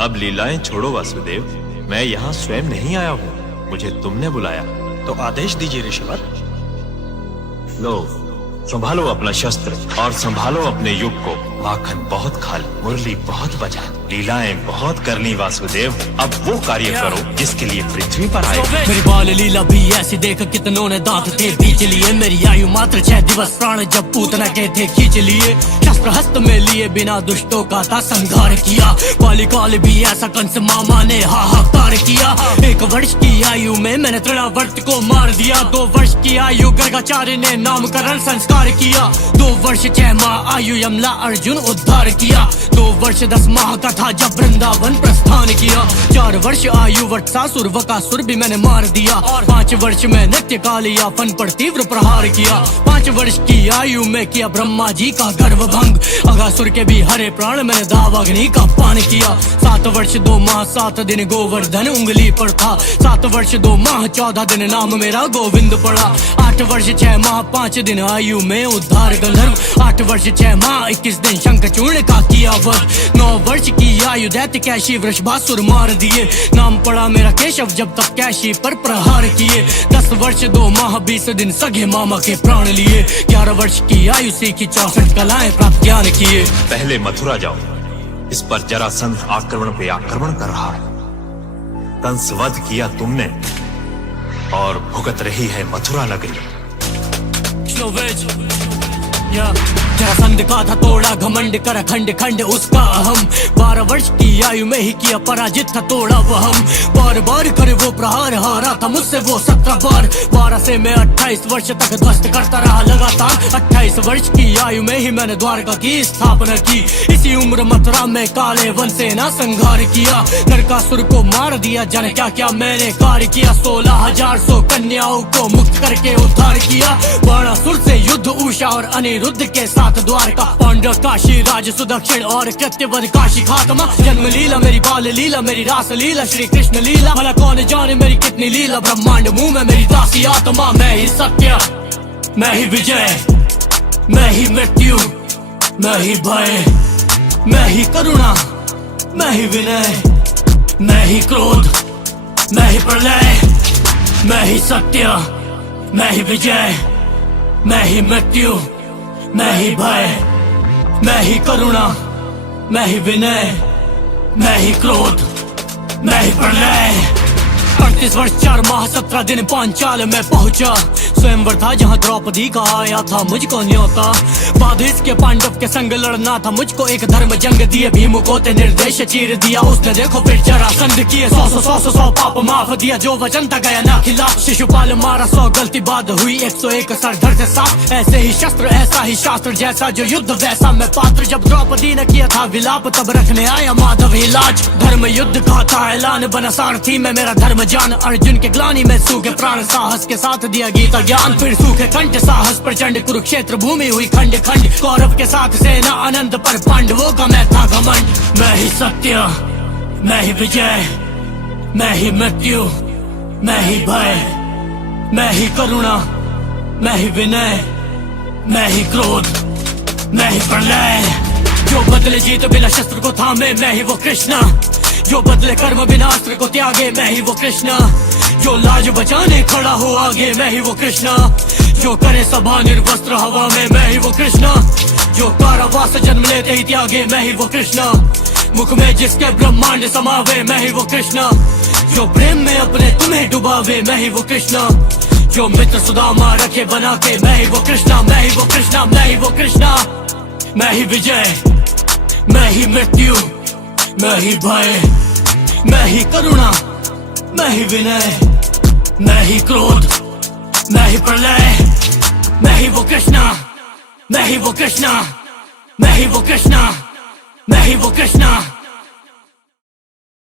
अब लीलाएं छोड़ो वासुदेव, मैं यहाँ स्वयं नहीं आया हूँ, मुझे तुमने बुलाया। तो आदेश दीजिए ऋषिवर। लो, संभालो अपना शस्त्र और संभालो अपने युग को। माखन बहुत खा ली, मुरली बहुत बजा, लीलाएं बहुत कर ली वासुदेव। अब वो कार्य करो जिसके लिए पृथ्वी पर आए। मेरी बाल लीला भी ऐसी देख कितनों ने दांत थे बीच लिए। मेरी आयु मात्र 6 दिवस, प्राण जब पूतना के थे खींच लिए। शस्त्र हस्त में लिए बिना दुष्टों का था संहार किया। काली काल भी ऐसा कंस मामा ने हाहाकार किया। 1 वर्ष की आयु में मैंने तृणावर्त को मार दिया। 2 वर्ष की आयु गर्गाचार्य ने नामकरण संस्कार किया। 2 वर्ष 6 माह आयु यमला अर्जुन उद्धार किया। 2 वर्ष 10 माह का था जब वृंदावन प्रस्थान किया। 4 वर्ष आयु वत्सासुर वकासुर भी मैंने मार दिया। और 5 वर्ष में नित्य कालियापन पर तीव्र प्रहार किया। 5 वर्ष की आयु में किया ब्रह्मा जी का गर्भ भंग। अगासुर के भी हरे प्राण मैंने दावाग्नि का पान किया। 7 वर्ष 2 माह 7 दिन गोवर्धन उंगली पर था। 7 वर्ष 2 माह 14 दिन नाम मेरा गोविंद पड़ा। 8 वर्ष 6 माह 5 दिन आयु में उद्धार गंधर्व। 8 वर्ष 6 माह 21 दिन शंखचूर्ण का किया वध। 9 वर्ष की आयु दैत्य कैशी वृषभासुर मार दिए। नाम पड़ा मेरा केशव जब तक कैशी पर प्रहार किए। 10 वर्ष 2 माह 20 दिन सगे मामा के प्राण लिए। 11 वर्ष की आयु सीखी 64 कलाएं प्राप्त ज्ञान किए। पहले मथुरा जाओ, इस पर जरासंध आक्रमण पे आक्रमण कर रहा है। कंस वध किया तुमने और भुगत रही है मथुरा नगरी। जरासंध का था तोड़ा घमंड कर खंड खंड उसका अहम। 12 वर्ष की आयु में ही किया पराजित था तोड़ा वहम। बार बार करे वो प्रहार, हारा था मुझसे वो 17 बार। 12 से मैं 28 वर्ष तक ध्वस्त करता रहा लगातार। 28 वर्ष की आयु में ही मैंने द्वारका की स्थापना की। इसी उम्र मथुरा में काले वन सेना संहार किया। नरकासुर को मार दिया, जाने क्या क्या मैंने कार्य किया। 16,100 कन्याओं को मुक्त करके उद्धार किया। बाणासुर से युद्ध उषा और अनिरुद्ध के साथ द्वारका। पांडव काशी राज सुदक्षिण और कृत्यवध काशी खात्मा। जन्म लीला मेरी, बाल लीला मेरी, रास लीला श्री कृष्ण लीला। भला कौन जाने मेरी कितनी लीला, ब्रह्मांड मुंह में मेरी दासी आत्मा। मैं ही सत्य, मैं ही विजय, मैं ही मृत्यु, मैं ही भय, मैं ही करुणा, मैं ही विनय, मैं ही क्रोध, मैं ही प्रलय। मैं ही सत्य, मैं ही विजय, मैं ही मृत्यु, मैं ही भय, मैं ही करुणा, मैं ही विनय, मैं ही क्रोध, मैं ही प्रलय। 38 वर्ष 4 माह 17 दिन पांचाल में पहुंचा। स्वयंवर था जहां द्रौपदी का आया था मुझको न्योता। बाद इसके पांडव के संग लड़ना था मुझको एक धर्म जंग दिए। भीम को ते निर्देश चीर दिया उसने, देखो फिर जरासंध किए 100 पाप माफ दिया। जो वचन था गया ना खिलाफ। शिशुपाल मारा 100 गलती बाद हुई 101 सरधर से साफ। ऐसे ही शस्त्र ऐसा ही शास्त्र, जैसा जो युद्ध वैसा मैं पात्र। जब द्रौपदी ने किया था विलाप तब रखने आया माधव इलाज। धर्म युद्ध का था ऐलान, बना सारथी में मेरा धर्म जान। अर्जुन के ग्लानी में सूखे प्राण, साहस के साथ दिया गीता ज्ञान। फिर सूखे कंठ साहस प्रचंड, कुरुक्षेत्र भूमि हुई खंड खंड। कौरव के साथ सेना आनंद पर पांडवों का मैं था घमंड। मैं ही सत्य, मैं ही विजय, मैं ही मृत्यु, मैं ही भय, मैं ही करुणा, मैं ही विनय, मैं ही क्रोध, मैं ही प्रलय। जो बदले जीत बिना शस्त्र को थामे, मैं ही वो कृष्णा। जो बदले कर्म बिना अस्त्र को त्यागे, मैं ही वो कृष्णा। जो लाज बचाने खड़ा हो आगे, मैं ही वो कृष्णा। जो करे सभा निर्वस्त्र हवा में, मैं ही वो कृष्णा। जो कारावास जन्म लेते ही त्यागे, मैं ही वो कृष्णा। मुख में जिसके ब्रह्मांड समावे, मैं ही वो कृष्णा। जो प्रेम में अपने तुम्हें डुबावे, मैं ही वो कृष्णा। जो मित्र सुदामा रखे बना के, मैं ही वो कृष्णा, मैं ही वो कृष्णा, मैं ही वो कृष्णा। मैं ही विजय, मैं ही मृत्यु, मैं ही भय, मैं ही करुणा, मैं ही विनय, मैं ही क्रोध, मैं ही प्रलय। मैं ही वो कृष्णा, मैं ही वो कृष्णा, मैं ही वो कृष्णा, मैं ही वो कृष्णा।